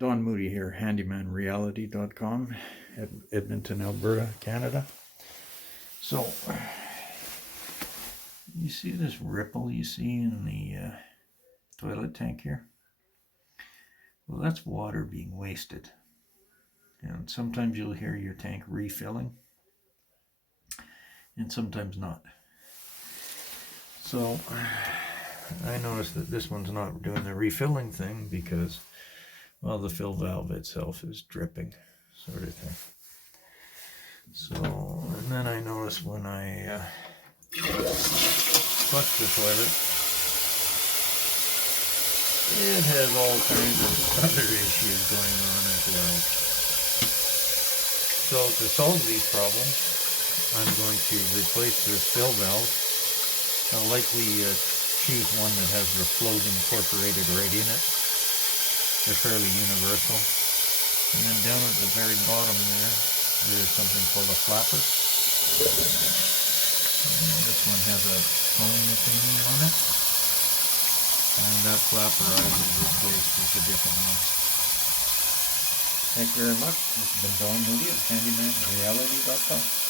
Don Moody here, handymanreality.com, Edmonton, Alberta, Canada. So, you see this ripple you see in the toilet tank here? Well, that's water being wasted. And sometimes you'll hear your tank refilling, and sometimes not. So, I noticed that this one's not doing the refilling thing because, well, the fill valve itself is dripping, sort of thing. So, and then I noticed when I flush the toilet, it has all kinds of other issues going on as well. So to solve these problems, I'm going to replace this fill valve. I'll likely choose one that has the float incorporated right in it. They're fairly universal. And then down at the very bottom there's something called a flapper. And this one has a foam thingy on it. And that flapper I will replace with a different one. Thank you very much. This has been Don Moody of handymanreality.com.